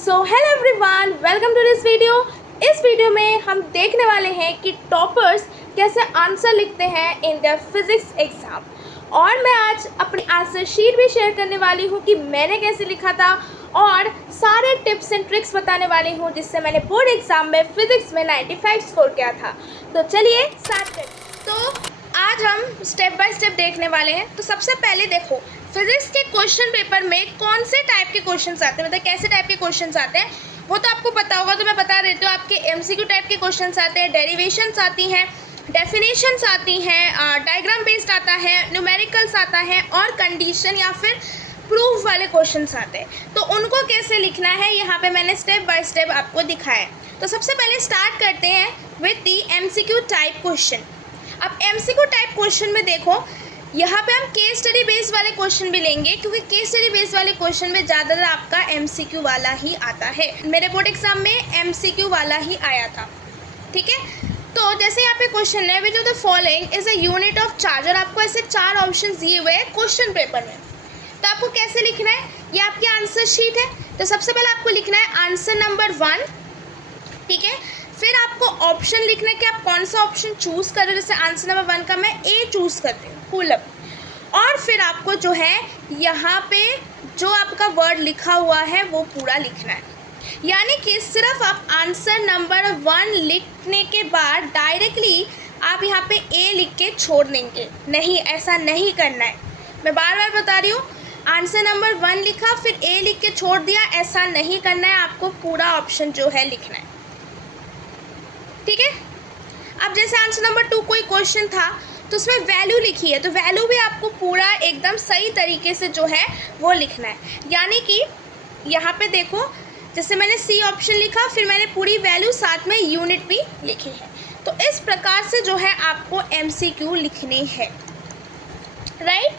So hello everyone, welcome to this video. इस video में हम देखने वाले हैं कि टॉपर्स कैसे आंसर लिखते हैं इन द फिजिक्स एग्ज़ाम। और मैं आज अपनी आंसर शीट भी शेयर करने वाली हूँ कि मैंने कैसे लिखा था और सारे टिप्स एंड ट्रिक्स बताने वाली हूँ जिससे मैंने बोर्ड एग्ज़ाम में फ़िज़िक्स में 95 स्कोर किया था। तो चलिए स्टार्ट करें। तो आज हम स्टेप बाय स्टेप देखने वाले हैं। तो सबसे पहले देखो, फिजिक्स के क्वेश्चन पेपर में कौन से टाइप के क्वेश्चंस आते हैं, मतलब कैसे टाइप के क्वेश्चंस आते हैं वो तो आपको पता होगा, तो मैं बता देती हूँ। आपके एमसीक्यू टाइप के क्वेश्चंस आते हैं, डेरिवेशंस आती हैं, डेफिनेशंस आती हैं, डायग्राम बेस्ड आता है, न्यूमेरिकल्स आता है और कंडीशन या फिर प्रूफ वाले क्वेश्चंस आते हैं। तो उनको कैसे लिखना है यहाँ पे मैंने स्टेप बाय स्टेप आपको दिखाया है। तो सबसे पहले स्टार्ट करते हैं with the MCQ type question. अब एमसीक्यू टाइप क्वेश्चन में देखो, यहाँ पे हम केस स्टडी बेस्ड वाले क्वेश्चन भी लेंगे क्योंकि केस स्टडी बेस्ड वाले क्वेश्चन में ज़्यादातर आपका एमसीक्यू वाला ही आता है। मेरे बोर्ड एग्जाम में एमसीक्यू वाला ही आया था, ठीक है। तो जैसे यहाँ पे क्वेश्चन है, which of the following is a unit of charge, और आपको ऐसे 4 ऑप्शन दिए हुए हैं क्वेश्चन पेपर में। तो आपको कैसे लिखना है, ये आपकी आंसर शीट है। तो सबसे पहले आपको लिखना है आंसर नंबर 1, ठीक है। फिर आपको ऑप्शन लिखना है कि आप कौन सा ऑप्शन चूज़ कर रहे हो। जैसे आंसर नंबर 1 का मैं ए चूज़ करती हूँ, कूलम। और फिर आपको जो है यहाँ पे जो आपका वर्ड लिखा हुआ है वो पूरा लिखना है। यानी कि सिर्फ आप आंसर नंबर 1 लिखने के बाद डायरेक्टली आप यहाँ पे ए लिख के छोड़ देंगे, नहीं, ऐसा नहीं करना है। मैं बार बार बता रही हूँ, आंसर नंबर 1 लिखा फिर ए लिख के छोड़ दिया, ऐसा नहीं करना है। आपको पूरा ऑप्शन जो है लिखना है, ठीक है। अब जैसे आंसर नंबर 2 कोई क्वेश्चन था तो उसमें वैल्यू लिखी है, तो वैल्यू भी आपको पूरा एकदम सही तरीके से जो है वो लिखना है। यानी कि यहाँ पे देखो, जैसे मैंने सी ऑप्शन लिखा फिर मैंने पूरी वैल्यू साथ में यूनिट भी लिखी है। तो इस प्रकार से जो है आपको एमसीक्यू लिखने हैं, राइट।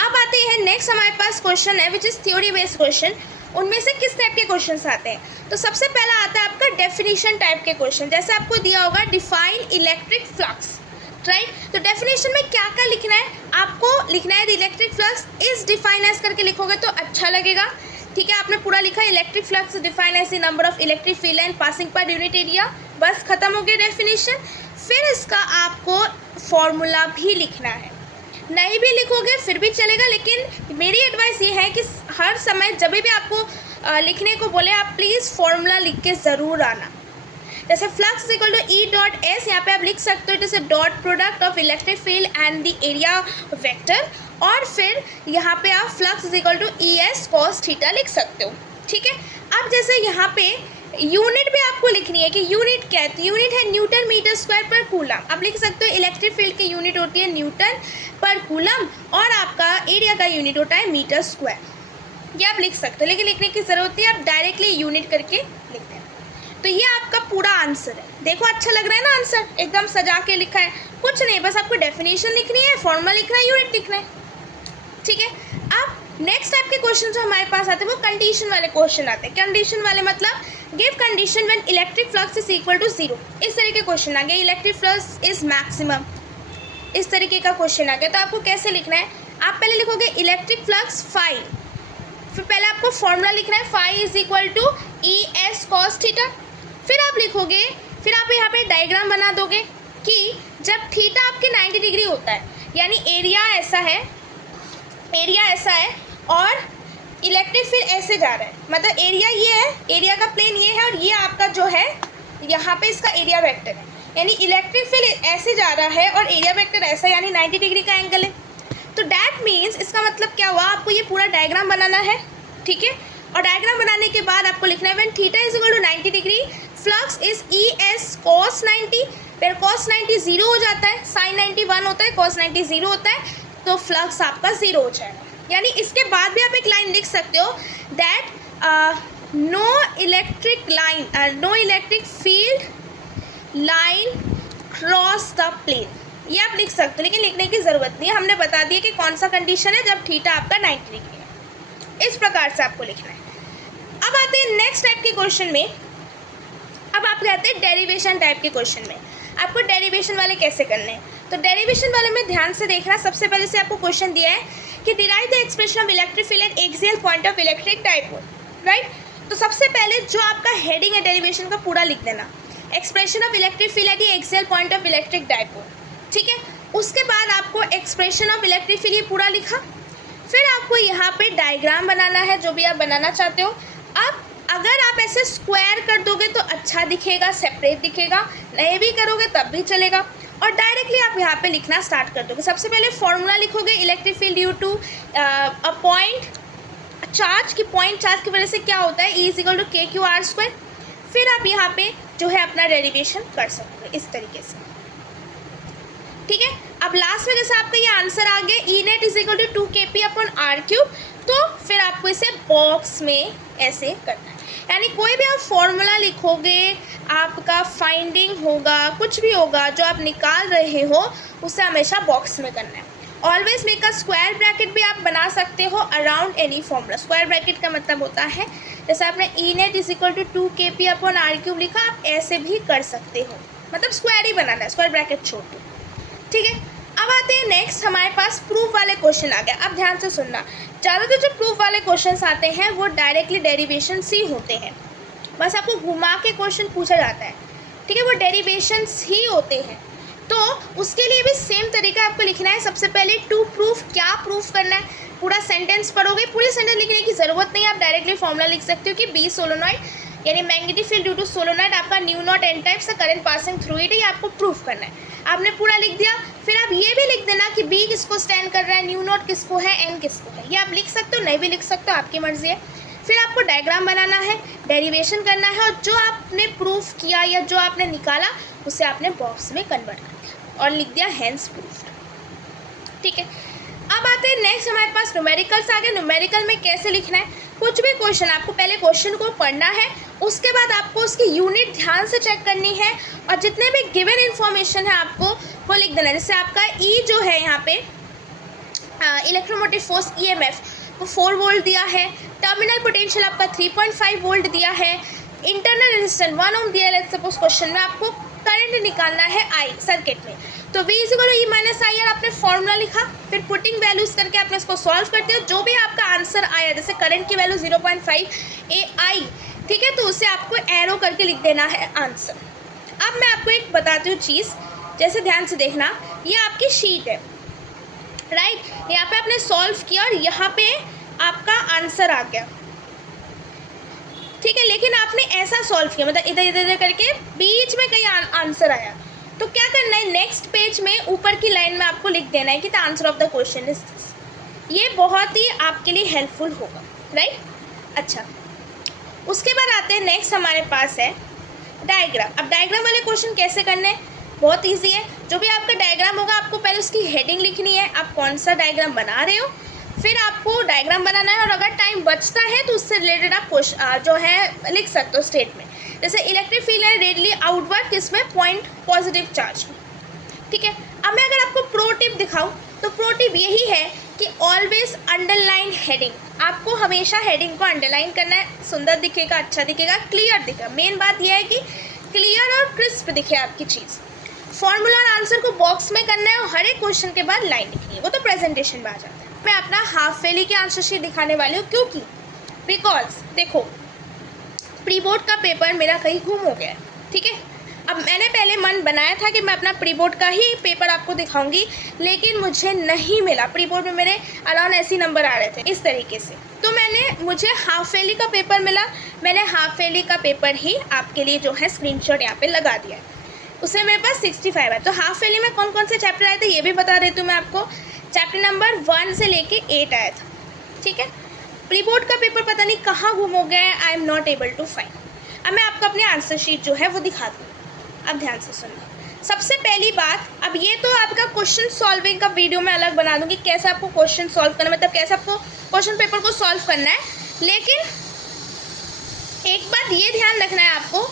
अब आते हैं नेक्स्ट, हमारे पास क्वेश्चन है which is theory based question. उनमें से किस टाइप के क्वेश्चंस आते हैं, तो सबसे पहला आता है आपका डेफिनेशन टाइप के क्वेश्चन। जैसे आपको दिया होगा डिफाइन इलेक्ट्रिक फ्लक्स, राइट। तो डेफिनेशन में क्या क्या लिखना है, आपको लिखना है the electric flux is define as करके लिखोगे तो अच्छा लगेगा, ठीक है। आपने पूरा लिखा है electric flux define as the number of electric field line passing per unit area, बस खत्म हो गया डेफिनेशन। फिर इसका आपको फॉर्मूला भी लिखना है, नहीं भी लिखोगे फिर भी चलेगा, लेकिन मेरी एडवाइस ये है कि हर समय जब भी आपको लिखने को बोले आप प्लीज़ फॉर्मूला लिख के ज़रूर आना। जैसे flux is equal to E dot S, यहाँ पे आप लिख सकते हो जैसे dot product of electric field and the area vector, और फिर यहाँ पे आप flux is equal to E S cos theta लिख सकते हो, ठीक है। अब जैसे यहाँ पे यूनिट भी आपको लिखनी है कि यूनिट क्या है, तो यूनिट है न्यूटन मीटर स्क्वायर पर कूलम। आप लिख सकते हो इलेक्ट्रिक फील्ड की यूनिट होती है न्यूटन पर कूलम और आपका एरिया का यूनिट होता है मीटर स्क्वायर, ये आप लिख सकते हो। लेकिन लिखने की ज़रूरत नहीं, आप डायरेक्टली यूनिट करके लिखते हैं। तो ये आपका पूरा आंसर है। देखो अच्छा लग रहा है ना, आंसर एकदम सजा के लिखा है, कुछ नहीं, बस आपको डेफिनेशन लिखनी है, फॉर्मूला लिखना है, यूनिट लिखना है, ठीक है। अब नेक्स्ट टाइप के क्वेश्चन जो हमारे पास आते हैं वो कंडीशन वाले क्वेश्चन आते हैं। कंडीशन वाले मतलब give condition when electric flux is equal to 0, इस तरीके के क्वेश्चन आ गया। इलेक्ट्रिक फ्लक्स इज मैक्सिमम, इस तरीके का क्वेश्चन आ गया। तो आपको कैसे लिखना है, आप पहले लिखोगे इलेक्ट्रिक फ्लक्स फाई, फिर पहले आपको फॉर्मूला लिखना है phi is equal to E S cos theta. फिर आप लिखोगे, फिर आप यहाँ पे डायग्राम बना दोगे कि जब थीटा आपके 90 डिग्री होता है, यानी एरिया ऐसा है, एरिया ऐसा है और इलेक्ट्रिक फील्ड ऐसे जा रहा है, मतलब एरिया ये है, एरिया का प्लेन ये है और ये आपका जो है यहाँ पे इसका एरिया वेक्टर है, यानी इलेक्ट्रिक फील्ड ऐसे जा रहा है और एरिया वेक्टर ऐसा, यानी 90 डिग्री का एंगल है। तो डैट मीन्स इसका मतलब क्या हुआ, आपको ये पूरा डायग्राम बनाना है, ठीक है। और डायग्राम बनाने के बाद आपको लिखना है when theta is equal to 90 degree flux is E S cos 90, फिर कॉस 90 0 हो जाता है, साइन 90 1 होता है, कॉस 90 0 होता है, तो फ्लक्स आपका 0 हो जाएगा। यानी इसके बाद भी आप एक लाइन लिख सकते हो that no electric field line cross the plane, ये आप लिख सकते हो, लेकिन लिखने की ज़रूरत नहीं है, हमने बता दिया कि कौन सा कंडीशन है जब थीटा आपका 90 डिग्री है। इस प्रकार से आपको लिखना है। अब आते हैं नेक्स्ट टाइप के क्वेश्चन में। अब आप कहते हैं डेरिवेशन टाइप के क्वेश्चन में, आपको डेरिवेशन वाले कैसे करने हैं। तो डेरिवेशन वाले में ध्यान से देखना, सबसे पहले से आपको क्वेश्चन दिया है कि derive the expression of electric field at axial point of electric dipole, right. तो सबसे पहले जो आपका हेडिंग है डेरिवेशन का पूरा लिख देना, expression of electric field at the axial point of electric dipole, ठीक है। उसके बाद आपको एक्सप्रेशन ऑफ इलेक्ट्रिक फील्ड ये पूरा लिखा, फिर आपको यहाँ पे डायग्राम बनाना है जो भी आप बनाना चाहते हो। अब अगर आप ऐसे स्क्वायर कर दोगे तो अच्छा दिखेगा, सेपरेट दिखेगा, नहीं भी करोगे तब भी चलेगा, और डायरेक्टली आप यहाँ पे लिखना स्टार्ट कर दोगे। सबसे पहले फॉर्मूला लिखोगे, electric field due to a point charge की, पॉइंट चार्ज की वजह से क्या होता है, E = KQ_R²। फिर आप यहाँ पे जो है अपना डेरिवेशन कर सकते हो इस तरीके से, ठीक है। अब लास्ट में जैसे आपका ये आंसर आ गया E net = 2 kP/r³, तो फिर आपको इसे बॉक्स में ऐसे करना है, यानी कोई भी आप फॉर्मूला लिखोगे, आपका फाइंडिंग होगा, कुछ भी होगा जो आप निकाल रहे हो उसे हमेशा बॉक्स में करना है। Always make a square bracket भी आप बना सकते हो around any formula. Square bracket का मतलब होता है जैसे आपने E net = 2 kP/r³ लिखा, आप ऐसे भी कर सकते हो, मतलब स्क्वायर ही बनाना है, स्क्वायर ब्रैकेट छोड़ दो, ठीक है। अब आते हैं नेक्स्ट, हमारे पास प्रूफ वाले क्वेश्चन आ गया। अब ध्यान से सुनना, ज़्यादातर जो प्रूफ वाले क्वेश्चंस आते हैं वो डायरेक्टली डेरिवेशंस ही होते हैं, बस आपको घुमा के क्वेश्चन पूछा जाता है, ठीक है, वो डेरिवेशंस ही होते हैं। तो उसके लिए भी सेम तरीका आपको लिखना है। सबसे पहले टू प्रूफ, क्या प्रूफ करना है, पूरा सेंटेंस पढ़ोगे, पूरी सेंटेंस लिखने की ज़रूरत नहीं है, आप डायरेक्टली फॉर्मूला लिख सकते हो कि बी सोलोनॉइड यानी magnetic field due to solenoid आपका न्यू नॉट एन टाइप से करंट पासिंग थ्रू इट, ये आपको प्रूफ करना है। आपने पूरा लिख दिया, फिर आप ये भी लिख देना कि बी किसको स्टैंड कर रहा है, न्यू नॉट किसको है, एन किसको है, ये आप लिख सकते हो, नहीं भी लिख सकते हो, आपकी मर्जी है। फिर आपको डायग्राम बनाना है, डेरिवेशन करना है, और जो आपने प्रूफ किया या जो आपने निकाला उसे आपने बॉक्स में कन्वर्ट कर दिया और लिख दिया हैंस प्रूफ, ठीक है। अब आते हैं नेक्स्ट, हमारे पास न्यूमेरिकल्स आ गए। न्यूमेरिकल में कैसे लिखना है, कुछ भी क्वेश्चन आपको पहले क्वेश्चन को पढ़ना है, उसके बाद आपको उसकी यूनिट ध्यान से चेक करनी है, और जितने भी गिवन इन्फॉर्मेशन है आपको वो लिख देना है। जैसे आपका E जो है यहाँ पे इलेक्ट्रोमोटिव फोर्स EMF वो 4 वोल्ट दिया है, टर्मिनल पोटेंशियल आपका 3.5 वोल्ट दिया है, इंटरनल रेजिस्टेंस 1 ओम दिया है। सपोज क्वेश्चन में आपको करंट निकालना है I सर्किट में, तो V = E-IR आपने फॉर्मूला लिखा, फिर पुटिंग वैल्यूज करके आपने इसको सॉल्व करते हो, जो भी आपका आंसर आया, जैसे करंट की वैल्यू 0.5 AI, ठीक है, तो उसे आपको एरो करके लिख देना है आंसर। अब मैं आपको एक बताती हूँ चीज़, जैसे ध्यान से देखना, ये आपकी शीट है, राइट, यहाँ पे आपने सॉल्व किया और यहाँ पे आपका आंसर आ गया, ठीक है, लेकिन आपने ऐसा सॉल्व किया, मतलब इधर इधर करके बीच में कहीं आंसर आया, तो क्या करना है, नेक्स्ट पेज में ऊपर की लाइन में आपको लिख देना है कि the answer of the question is this. ये बहुत ही आपके लिए हेल्पफुल होगा, राइट। अच्छा, उसके बाद आते हैं नेक्स्ट, हमारे पास है डायग्राम। अब डायग्राम वाले क्वेश्चन कैसे करने हैं, बहुत इजी है। जो भी आपका डायग्राम होगा आपको पहले उसकी हेडिंग लिखनी है, आप कौन सा डायग्राम बना रहे हो, फिर आपको डायग्राम बनाना है, और अगर टाइम बचता है तो उससे रिलेटेड आप जो है लिख सकते हो स्टेटमेंट, जैसे इलेक्ट्रिक फील्ड है रेडियली आउटवर्ड किसमें, पॉइंट पॉजिटिव चार्ज में, ठीक है। अब मैं अगर आपको प्रो टिप दिखाऊं तो प्रो टिप यही है कि ऑलवेज अंडरलाइन हेडिंग, आपको हमेशा हेडिंग को अंडरलाइन करना है, सुंदर दिखेगा, अच्छा दिखेगा, क्लियर दिखेगा। मेन बात यह है कि क्लियर और क्रिस्प दिखे आपकी चीज़। फॉर्मूला और आंसर को बॉक्स में करना है, और हर एक क्वेश्चन के बाद लाइन लिखनी है, वो तो प्रेजेंटेशन में आ जाता है। मैं अपना हाफ फेली की आंसर शीट दिखाने वाली हूँ, क्योंकि बिकॉज देखो प्री बोर्ड का पेपर मेरा कहीं गुम हो गया है, ठीक है। अब मैंने पहले मन बनाया था कि मैं अपना प्री बोर्ड का ही पेपर आपको दिखाऊंगी, लेकिन मुझे नहीं मिला। प्री बोर्ड में मेरे अराउंड ऐसे नंबर आ रहे थे इस तरीके से, तो मुझे हाफ फेली का पेपर मिला। मैंने हाफ फेली का पेपर ही आपके लिए जो है स्क्रीनशॉट यहाँ पे लगा दिया है, उसमें मेरे पास 65 है। तो हाफ फेली में कौन कौन से चैप्टर आए थे ये भी बता देती हूँ मैं आपको। चैप्टर नंबर 1 से लेके 8 आया था, ठीक है। प्री बोर्ड का पेपर पता नहीं कहाँ गुम हो गया है, I am not able to find. अब मैं आपको अपनी आंसर शीट जो है वो दिखा दूँ, अब ध्यान से सुनना। सबसे पहली बात, अब ये तो आपका क्वेश्चन सॉल्विंग का वीडियो मैं अलग बना दूँगी, कैसे आपको क्वेश्चन सॉल्व करना, मतलब कैसे आपको क्वेश्चन पेपर को सॉल्व करना है। लेकिन एक बात ये ध्यान रखना है आपको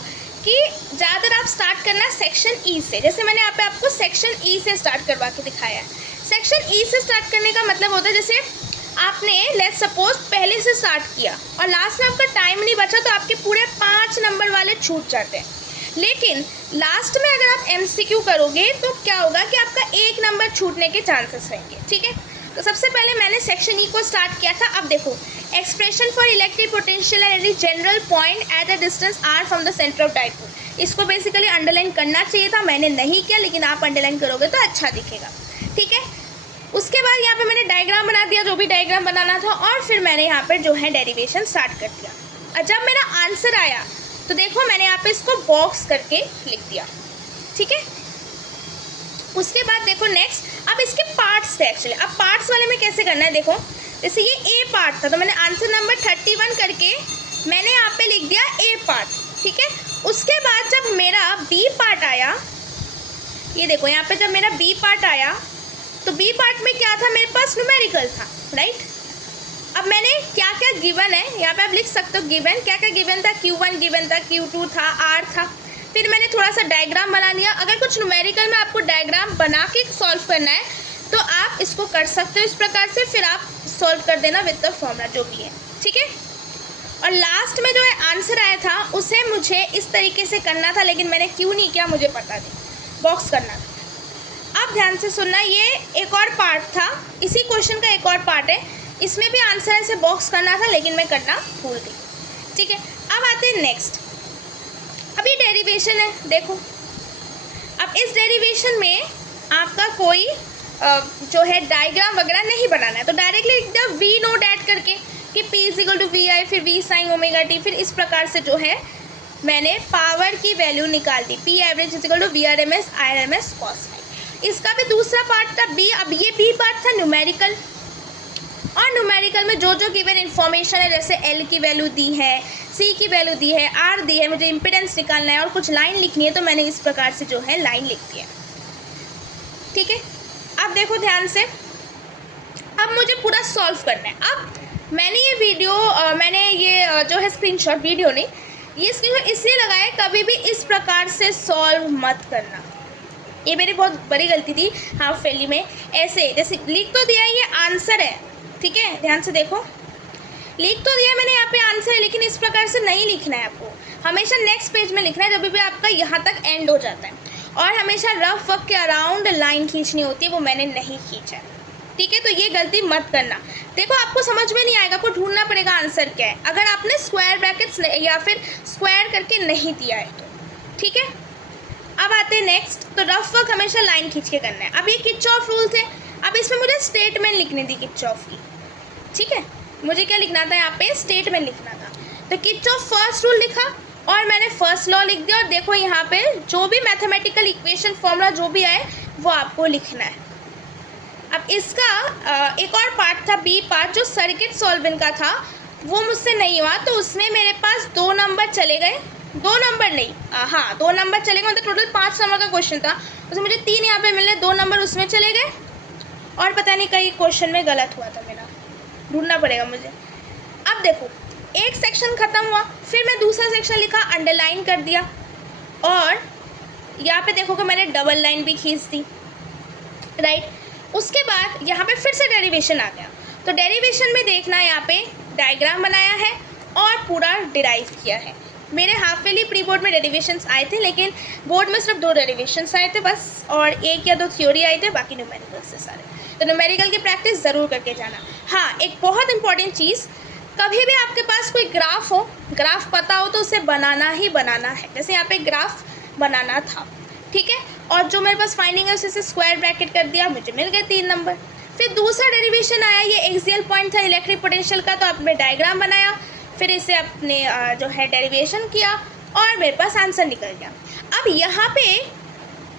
कि ज़्यादातर आप स्टार्ट करना सेक्शन ई से, जैसे मैंने यहाँ पे आपको सेक्शन ई से स्टार्ट करवा के दिखाया है। सेक्शन ई से स्टार्ट करने का मतलब होता है जैसे आपने लेट्स सपोज पहले से स्टार्ट किया और लास्ट में आपका टाइम नहीं बचा, तो आपके पूरे 5 नंबर वाले छूट जाते हैं। लेकिन लास्ट में अगर आप MCQ करोगे तो क्या होगा कि आपका 1 नंबर छूटने के चांसेस रहेंगे, ठीक है। तो सबसे पहले मैंने सेक्शन ई को स्टार्ट किया था। अब देखो expression for electric potential at any general point at a distance R from the centre of dipole. इसको बेसिकली अंडरलाइन करना चाहिए था, मैंने नहीं किया, लेकिन आप अंडरलाइन करोगे तो अच्छा दिखेगा। ठीक है, उसके बाद यहाँ पे मैंने डायग्राम बना दिया, जो भी डायग्राम बनाना था, और फिर मैंने यहाँ पर जो है डेरिवेशन स्टार्ट कर दिया। और जब मेरा आंसर आया तो देखो मैंने यहाँ पे इसको बॉक्स करके लिख दिया। ठीक है, उसके बाद देखो नेक्स्ट, अब इसके पार्ट्स थे एक्चुअली। अब पार्ट्स वाले में कैसे करना है, देखो जैसे ये ए पार्ट था तो मैंने आंसर नंबर 31 करके मैंने यहाँ पे लिख दिया ए पार्ट। ठीक है, उसके बाद जब मेरा बी पार्ट आया, ये देखो यहाँ पे जब मेरा बी पार्ट आया तो बी पार्ट में क्या था, मेरे पास न्यूमेरिकल था, राइट। अब मैंने क्या क्या गिवन है यहाँ पे आप लिख सकते हो, गिवन क्या क्या गिवन था, Q1 गिवन था, Q2 था, R था। फिर मैंने थोड़ा सा डायग्राम बना लिया। अगर कुछ न्यूमेरिकल में आपको डायग्राम बना के सॉल्व करना है तो आप इसको कर सकते हो इस प्रकार से, फिर आप सॉल्व कर देना विद द फॉर्मूला जो भी है। ठीक है, और लास्ट में जो है आंसर आया था उसे मुझे इस तरीके से करना था, लेकिन मैंने क्यों नहीं किया मुझे पता नहीं, बॉक्स करना था। अब ध्यान से सुनना, ये एक और पार्ट था, इसी क्वेश्चन का एक और पार्ट है, इसमें भी आंसर ऐसे बॉक्स करना था लेकिन मैं करना भूल गई। ठीक है, अब आते हैं नेक्स्ट। अब ये डेरिवेशन है, देखो अब इस डेरिवेशन में आपका कोई जो है डायग्राम वगैरह नहीं बनाना है, तो डायरेक्टली लिख दिया वी नोट ऐड करके कि P इक्वल टू वी आई, फिर वी साइन ओमेगा टी, फिर इस प्रकार से जो है मैंने पावर की वैल्यू निकाल दी, P average equal to V R M S I R M S cos phi. इसका भी दूसरा पार्ट था बी। अब ये बी पार्ट था न्यूमेरिकल, और न्यूमेरिकल में जो जो गिवन इन्फॉर्मेशन है, जैसे एल की वैल्यू दी है, सी की वैल्यू दी है, आर दी है, मुझे इम्पिडेंस निकालना है और कुछ लाइन लिखनी है, तो मैंने इस प्रकार से जो है लाइन लिख दिया। ठीक है, अब देखो ध्यान से, अब मुझे पूरा सॉल्व करना है। अब मैंने ये वीडियो मैंने ये जो है स्क्रीनशॉट, वीडियो नहीं, ये स्क्रीनशॉट इसलिए लगाया, कभी भी इस प्रकार से सॉल्व मत करना, ये मेरी बहुत बड़ी गलती थी हाफ फेली में। ऐसे जैसे लिख तो दिया ये आंसर है, ठीक है, ध्यान से देखो, लिख तो दिया मैंने यहाँ पे आंसर है, लेकिन इस प्रकार से नहीं लिखना है आपको, हमेशा नेक्स्ट पेज में लिखना है जब भी आपका यहाँ तक एंड हो जाता है, और हमेशा रफ वर्क के अराउंड लाइन खींचनी होती है, वो मैंने नहीं खींचा। ठीक है, तो ये गलती मत करना। देखो आपको समझ में नहीं आएगा, आपको ढूंढना पड़ेगा आंसर क्या है, अगर आपने स्क्वायर ब्रैकेट्स या फिर स्क्वायर करके नहीं दिया है तो। ठीक है, अब आते हैं नेक्स्ट, तो रफ वर्क हमेशा लाइन खींच के करना है। अब ये किरचॉफ रूल थे, अब इसमें मुझे स्टेटमेंट लिखनी थी किरचॉफ की। ठीक है, मुझे क्या लिखना था यहाँ पे, स्टेटमेंट लिखना था, तो किरचॉफ फर्स्ट रूल लिखा और मैंने फर्स्ट लॉ लिख दिया, और देखो यहाँ पे जो भी मैथमेटिकल इक्वेशन फॉर्मूला जो भी आए वो आपको लिखना है। अब इसका एक और पार्ट था बी पार्ट, जो सर्किट सॉल्विंग का था, वो मुझसे नहीं हुआ, तो उसमें मेरे पास 2 नंबर चले गए, 2 नंबर नहीं, हाँ 2 नंबर चले गए, मतलब टोटल 5 नंबर का क्वेश्चन था, उसमें मुझे 3 यहाँ पे मिले, 2 नंबर उसमें चले गए, और पता नहीं कहीं क्वेश्चन में गलत हुआ था मेरा, ढूंढना पड़ेगा मुझे। अब देखो एक सेक्शन ख़त्म हुआ, फिर मैं दूसरा सेक्शन लिखा, अंडरलाइन कर दिया, और यहाँ पे देखो कि मैंने डबल लाइन भी खींच दी, राइट। उसके बाद यहाँ पे फिर से डेरिवेशन आ गया, तो डेरिवेशन में देखना यहाँ पे डायग्राम बनाया है और पूरा डिराइव किया है। मेरे हाफ ईयरली प्री बोर्ड में डेरिवेशंस आए थे, लेकिन बोर्ड में सिर्फ 2 डेरिवेशंस आए थे बस, और 1 या 2 थ्योरी आए थे, बाकी न्यूमेरिकल से सारे। तो न्यूमेरिकल की प्रैक्टिस ज़रूर करके जाना। हाँ, एक बहुत इंपॉर्टेंट चीज़, कभी भी आपके पास कोई ग्राफ हो, ग्राफ पता हो तो उसे बनाना ही बनाना है। जैसे यहाँ पे ग्राफ बनाना था, ठीक है, और जो मेरे पास फाइंडिंग है उसे स्क्वायर ब्रैकेट कर दिया, मुझे मिल गए 3 नंबर। फिर दूसरा डेरिवेशन आया, ये एक्सियल पॉइंट था इलेक्ट्रिक पोटेंशियल का, तो आपने डायग्राम बनाया, फिर इसे अपने जो है डेरिवेशन किया, और मेरे पास आंसर निकल गया। अब यहाँ पे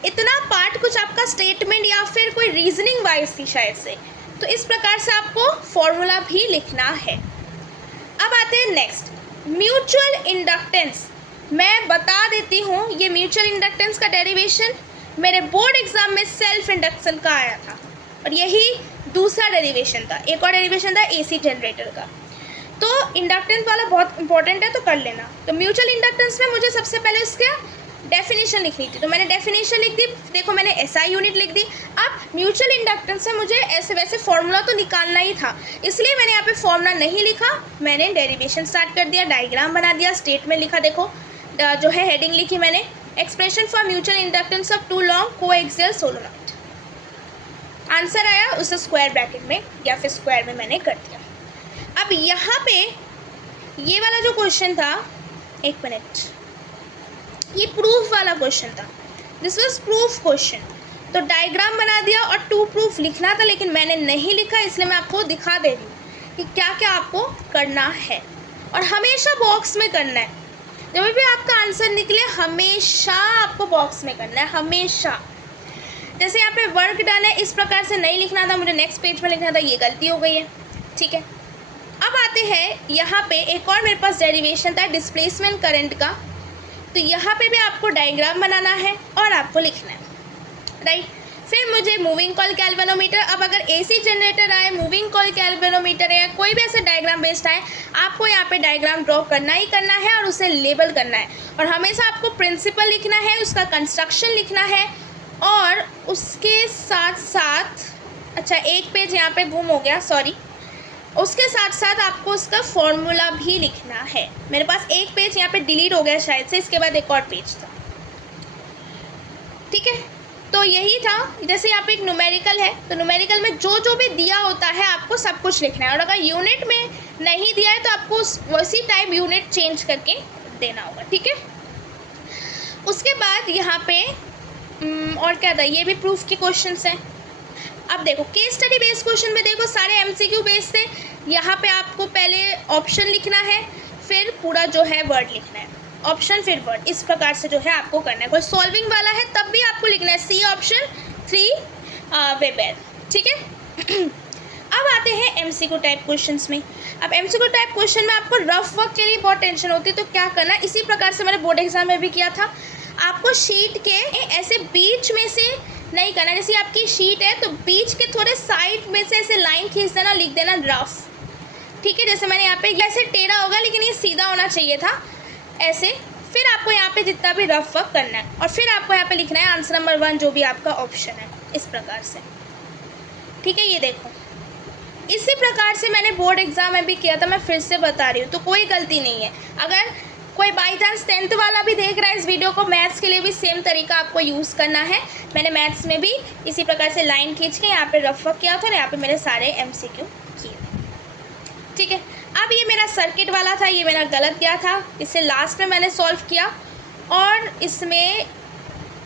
इतना पार्ट कुछ आपका स्टेटमेंट या फिर कोई रीजनिंग वाइज थी शायद से, तो इस प्रकार से आपको फॉर्मूला भी लिखना है। अब आते हैं नेक्स्ट, म्यूचुअल इंडक्टेंस। मैं बता देती हूँ, ये म्यूचुअल इंडक्टेंस का डेरिवेशन मेरे बोर्ड एग्जाम में सेल्फ इंडक्शन का आया था, और यही दूसरा डेरिवेशन था। एक और डेरिवेशन था एसी जनरेटर का। तो इंडक्टेंस वाला बहुत इंपॉर्टेंट है, तो कर लेना। तो म्यूचुअल इंडक्टेंस में मुझे सबसे पहले उसका डेफिनेशन लिखनी थी, तो मैंने डेफिनेशन लिख दी। देखो मैंने एसआई यूनिट लिख दी। अब म्यूचुअल इंडक्टेंस से मुझे ऐसे वैसे फॉर्मूला तो निकालना ही था, इसलिए मैंने यहाँ पे फॉर्मूला नहीं लिखा, मैंने डेरिवेशन स्टार्ट कर दिया, डायग्राम बना दिया, स्टेटमेंट लिखा। देखो जो है हेडिंग लिखी मैंने, expression for mutual inductance of 2 long coaxial solenoid. Answer आया उसे स्क्वायर ब्रैकेट में या फिर स्क्वायर में मैंने कर दिया। अब अब यहाँ पे ये वाला जो क्वेश्चन था, एक मिनट, ये प्रूफ वाला क्वेश्चन था, दिस वाज प्रूफ क्वेश्चन। तो डायग्राम बना दिया और टू प्रूफ लिखना था, लेकिन मैंने नहीं लिखा, इसलिए मैं आपको दिखा दे रही हूँ कि क्या क्या आपको करना है। और हमेशा बॉक्स में करना है, जब भी आपका आंसर निकले हमेशा आपको बॉक्स में करना है, हमेशा। जैसे यहाँ पे वर्क डन है, इस प्रकार से नहीं लिखना था, मुझे नेक्स्ट पेज पर लिखना था, ये गलती हो गई है, ठीक है। अब आते हैं यहाँ पे, एक और मेरे पास डेरिवेशन था डिस्प्लेसमेंट करंट का। तो यहाँ पे भी आपको डायग्राम बनाना है और आपको लिखना है, राइट। फिर मुझे मूविंग कॉइल गैल्वेनोमीटर, अब अगर एसी जनरेटर आए, मूविंग कॉइल गैल्वेनोमीटर है, कोई भी ऐसे डायग्राम बेस्ड आए, आपको यहाँ पे डायग्राम ड्रॉ करना ही करना है और उसे लेबल करना है। और हमेशा आपको प्रिंसिपल लिखना है, उसका कंस्ट्रक्शन लिखना है, और उसके साथ साथ, अच्छा एक पेज यहाँ पे गुम हो गया, सॉरी, उसके साथ साथ आपको उसका फॉर्मूला भी लिखना है। मेरे पास एक पेज यहाँ पे डिलीट हो गया शायद से, इसके बाद एक और पेज था, ठीक है। तो यही था, जैसे यहाँ पे एक न्यूमेरिकल है, तो न्यूमेरिकल में जो जो भी दिया होता है आपको सब कुछ लिखना है, और अगर यूनिट में नहीं दिया है तो आपको वैसी टाइप यूनिट चेंज करके देना होगा, ठीक है। उसके बाद यहाँ पे और क्या था, ये भी प्रूफ के क्वेश्चंस हैं। अब देखो केस स्टडी बेस्ड क्वेश्चन में देखो सारे एमसीक्यू बेस्ड थे। यहाँ पे आपको पहले ऑप्शन लिखना है, फिर पूरा जो है वर्ड लिखना है, ऑप्शन फिर वर्ड, इस प्रकार से जो है आपको करना है। कोई सॉल्विंग वाला है तब भी आपको लिखना है सी ऑप्शन 3 वेबर, ठीक है। अब आते हैं एमसीक्यू टाइप क्वेश्चंस में। अब एमसीक्यू टाइप क्वेश्चन में आपको रफ वर्क के लिए बहुत टेंशन होती है, तो क्या करना है, इसी प्रकार से मैंने बोर्ड एग्जाम में भी किया था। आपको शीट के ऐसे बीच में से नहीं करना, जैसे आपकी शीट है तो बीच के थोड़े साइड में से ऐसे लाइन खींच देना, लिख देना रफ, ठीक है। जैसे मैंने यहाँ पे, ऐसे टेढ़ा होगा लेकिन ये सीधा होना चाहिए था, ऐसे। फिर आपको यहाँ पे जितना भी रफ वर्क करना है, और फिर आपको यहाँ पे लिखना है आंसर नंबर 1 जो भी आपका ऑप्शन है, इस प्रकार से, ठीक है। ये देखो इसी प्रकार से मैंने बोर्ड एग्जाम में भी किया था, मैं फिर से बता रही हूँ, तो कोई गलती नहीं है। अगर कोई बाई चांस 10th वाला भी देख रहा है इस वीडियो को, मैथ्स के लिए भी सेम तरीका आपको यूज़ करना है। मैंने मैथ्स में भी इसी प्रकार से लाइन खींच के यहाँ पे रफ वर्क किया था और यहाँ पे मेरे सारे एमसीक्यू किए, ठीक है। अब ये मेरा सर्किट वाला था, ये मेरा गलत गया था, इसे लास्ट में मैंने सॉल्व किया और इसमें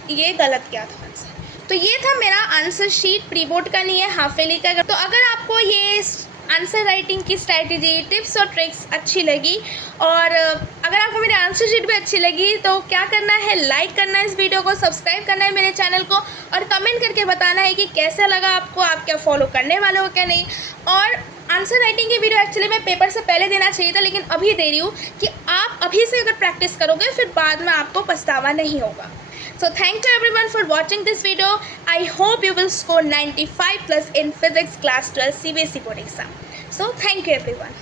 ये गलत गया था आंसर। तो ये था मेरा आंसर शीट, प्री बोर्ड का नहीं है, हाफ ईयरली का। तो अगर आपको ये आंसर राइटिंग की स्ट्रैटेजी, टिप्स और ट्रिक्स अच्छी लगी, और अगर आपको मेरी आंसर शीट भी अच्छी लगी, तो क्या करना है, लाइक करना है इस वीडियो को, सब्सक्राइब करना है मेरे चैनल को, और कमेंट करके बताना है कि कैसा लगा आपको, आप क्या फॉलो करने वाले हो क्या नहीं। और आंसर राइटिंग की वीडियो एक्चुअली मैं पेपर से पहले देना चाहिए था, लेकिन अभी दे रही हूँ कि आप अभी से अगर प्रैक्टिस करोगे फिर बाद में आपको पछतावा नहीं होगा। So thank you everyone for watching this video. I hope you will score 95+ in physics class 12 CBSE board exam. So thank you everyone.